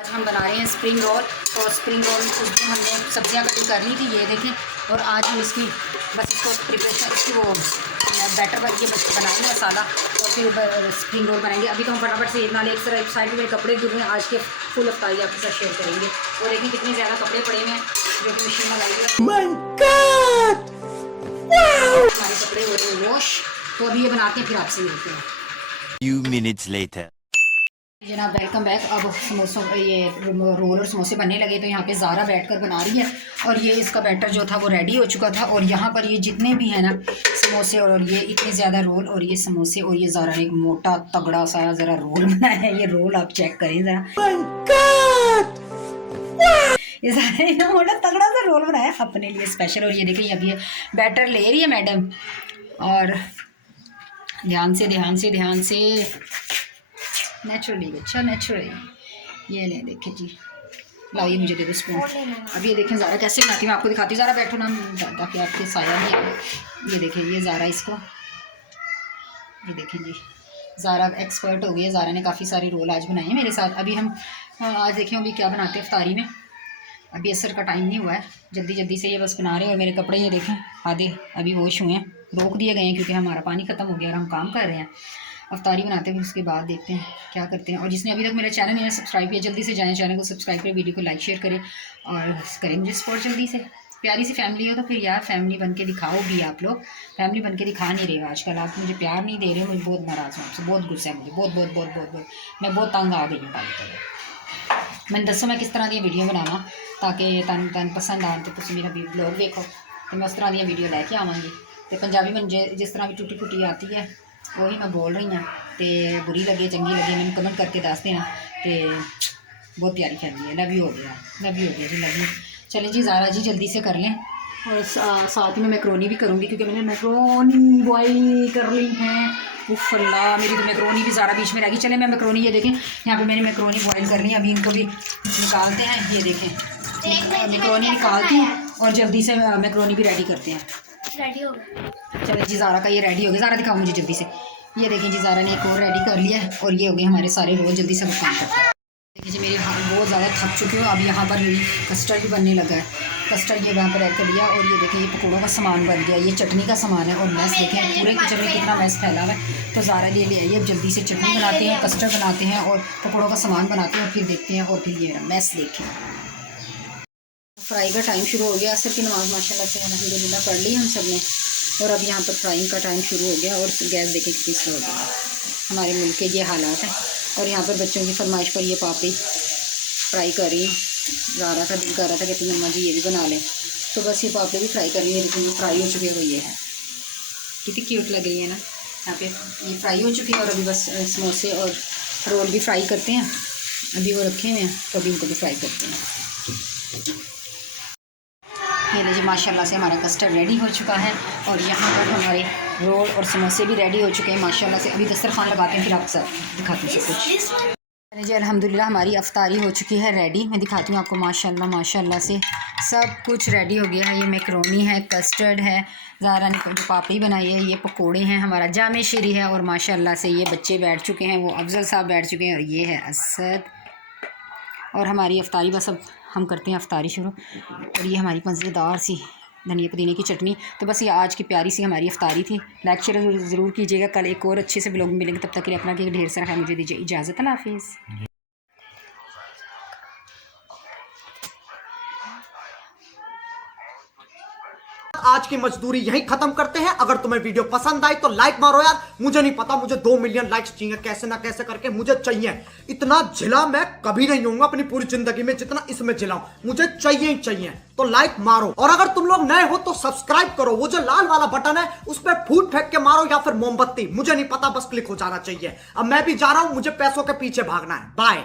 आज हम बना रहे हैं स्प्रिंग रोल। और स्प्रिंग रोल उसमें हमने सब्जियां कटिंग कर ली थी, ये देखें। और आज हम इसकी बस इसको प्रिपरेशन इसकी वो बैटर बन के बनाएंगे मसाला, और फिर स्प्रिंग रोल बनाएंगे। अभी तो हम फटाफट से एक साइड में मेरे कपड़े धुल रहे हैं, आज के फुल अफ्तारी आपके साथ शेयर करेंगे। और देखें कितने ज़्यादा कपड़े पड़े हुए हैं जो कि मशीन में लगाई है। हमारे कपड़े हो रहे हैं वॉश। तो अभी ये बनाते हैं, फिर आपसे मिलते हैं। Few minutes later. जनाब वेलकम बैक। अब समोसों ये रोल और समोसे बनने लगे, तो यहाँ पे ज़ारा बैठकर बना रही है। और ये इसका बैटर जो था वो रेडी हो चुका था। और यहाँ पर ये जितने भी हैं ना समोसे, और ये इतने ज़्यादा रोल और ये समोसे, और ये ज़ारा ने एक मोटा तगड़ा सा ज़रा रोल बनाया है। ये रोल आप चेक करें ज़रा, ये ज़ारा ने मोटा तगड़ा सा रोल बनाया अपने लिए स्पेशल। और ये देखिए अभी बैटर ले रही है मैडम, और ध्यान से नेचुरली बच्चा नेचुरली। ये लें देखें जी, लाओ ये मुझे दे दो स्पून। अब ये देखें ज़ारा कैसे बनाती हूँ, आपको दिखाती हूँ। ज़ारा बैठो ना, ताकि आपके साया नहीं आए। ये देखें ये ज़ारा इसको, ये देखें जी ज़ारा एक्सपर्ट हो गई है। ज़ारा ने काफ़ी सारे रोल आज बनाए हैं मेरे साथ। अभी हम आज देखें अभी क्या बनाते हैं इफ्तारी में। अभी असर का टाइम नहीं हुआ है, जल्दी से ये बस बना रहे हैं। और मेरे कपड़े ये देखें आधे अभी वॉश हुए हैं, रोक दिए गए हैं क्योंकि हमारा पानी ख़त्म हो गया और हम काम कर रहे हैं। अफ्तारी बनाते हैं, उसके बाद देखते हैं क्या करते हैं। और जिसने अभी तक मेरा चैनल नहीं सब्सक्राइब किया, जल्दी से जाएं चैनल को सब्सक्राइब करें, वीडियो को लाइक शेयर करें और करें मुझे सपोर्ट जल्दी से। प्यारी सी फैमिली हो तो फिर यार फैमिली बन के दिखाओ भी। आप लोग फैमिली बन के दिखा नहीं रहे हो आजकल, आप मुझे प्यार नहीं दे रहे हो। मुझे बहुत नाराज़ हूँ आपसे, बहुत गुस्सा है मुझे, बहुत मैं बहुत तंग आ गई हूँ टाइम पर। मैंने दसो मैं किस तरह की वीडियो बनावा ताकि तन पसंद आन, तो तुम मेरा ब्लॉग देखो तो मैं उस तरह की वीडियो लैके आवांगी। तो पंजाबी में जिस तरह की टुटी आती है वही मैं बोल रही हूँ। तो बुरी लगे चंगी लगे मैंने कमेंट करके दस देना। तो बहुत प्यारी फैमिली है। लव यू हो गया जी, लव यू। चलें जी ज़ारा जी जल्दी से कर लें। और साथ में मैक्रोनी भी करूँगी क्योंकि मैंने मैक्रोनी बॉयल कर ली है। उफ अल्लाह, मेरी तो मैक्रोनी भी ज़ारा बीच में रहेगी। चले मैं मैक्रोनी, ये देखें यहाँ पे मैंने मैक्रोनी बॉयल कर ली। अभी इनको भी निकालते हैं। ये देखें मैक्रोनी निकालती हैं और जल्दी से मैक्रोनी भी रेडी करते हैं। रेडी हो गया। चलो जी ज़ारा का ये रेडी हो गया। ज़ारा दिखाओ मुझे जल्दी से। ये देखें जी ज़ारा ने एक और रेडी कर लिया है। और ये हो गए हमारे सारे रोल, जल्दी से काम करते हैं। देखिए जी मेरे हाथ बहुत ज़्यादा थक चुके हो। अब यहाँ पर कस्टर्ड भी बनने लगा है। कस्टर्ड ये वहाँ पर ऐड कर लिया। और ये देखें ये पकौड़ों का सामान बन गया, ये चटनी का सामान है। और मैस देखें पूरे किचन में कितना मैस फैला हुआ है। तो ज़ारा ये ले आइए, अब जल्दी से चटनी बनाते हैं, कस्टर्ड बनाते हैं और पकौड़ों का सामान बनाते हैं। और फिर देखते हैं। और फिर ये मैस देखें। फ्राई का टाइम शुरू हो गया। असर की नमाज़ माशाल्लाह से अल्हम्दुलिल्लाह पढ़ ली हम सब ने। और अब यहाँ पर फ्राइंग का टाइम शुरू हो गया। और गैस देखें कितनी स्लो हो गई। हमारे मुल्क के ये हालात हैं। और यहाँ पर बच्चों की फरमाइश पर ये पापड़ी फ्राई कर रही हूँ। ज़ारा का दिल कर रहा था कि तुम मम्मा जी ये भी बना लें, तो बस ये पापड़ी भी फ्राई कर रही है। लेकिन फ्राई हो चुकी है वो ये है, कितनी क्यूट लग रही है ना। यहाँ पे ये फ्राई हो चुकी है। और अभी बस समोसे और रोल भी फ्राई करते हैं। अभी वो रखे हुए हैं तो अभी इनको भी फ्राई करते हैं। ये लीजिए माशाल्लाह से हमारा कस्टर्ड रेडी हो चुका है। और यहाँ पर हमारे रोल और समोसे भी रेडी हो चुके हैं माशाल्लाह से। अभी दस्तरखान लगाते हैं, फिर आपको सब दिखाते हैं सब कुछ। जी अल्हम्दुलिल्लाह हमारी अफ्तारी हो चुकी है रेडी। मैं दिखाती हूँ आपको माशाल्लाह से सब कुछ रेडी हो गया है। ये मैक्रोनी है, कस्टर्ड है, ज़ारा ने जो पापड़ी बनाई है, ये पकोड़े हैं, हमारा जामे शीरी है। और माशाल्लाह से ये बच्चे बैठ चुके हैं, वो अफजल साहब बैठ चुके हैं, और ये है असद। और हमारी अफ्तारी बस अब हम करते हैं अफ्तारी शुरू। और ये हमारी मज़ेदार सी धनिया पुदीने की चटनी। तो बस ये आज की प्यारी सी हमारी अफ्तारी थी। लाइक शेयर ज़रूर कीजिएगा। कल एक और अच्छे से ब्लॉग में मिलेंगे, तब तक के लिए अपना ढेर सारा ख्याल, मुझे दीजिए इजाज़त। अल्लाह हाफिज़। आज की मजदूरी यहीं खत्म करते हैं। अगर तुम्हें वीडियो पसंद आई तो लाइक मारो यार। मुझे नहीं पता, मुझे 2 मिलियन लाइक्स चाहिए, कैसे ना कैसे करके मुझे चाहिए। इतना झिला मैं कभी नहीं होऊंगा अपनी पूरी जिंदगी में जितना इसमें झिलाऊं। मुझे चाहिए ही चाहिए। तो लाइक मारो। और अगर तुम लोग नए हो तो सब्सक्राइब करो। वो जो लाल वाला बटन है उस पर फूट फेंक के मारो या फिर मोमबत्ती, मुझे नहीं पता, बस क्लिक हो जाना चाहिए। अब मैं भी जा रहा हूं, मुझे पैसों के पीछे भागना है। बाय।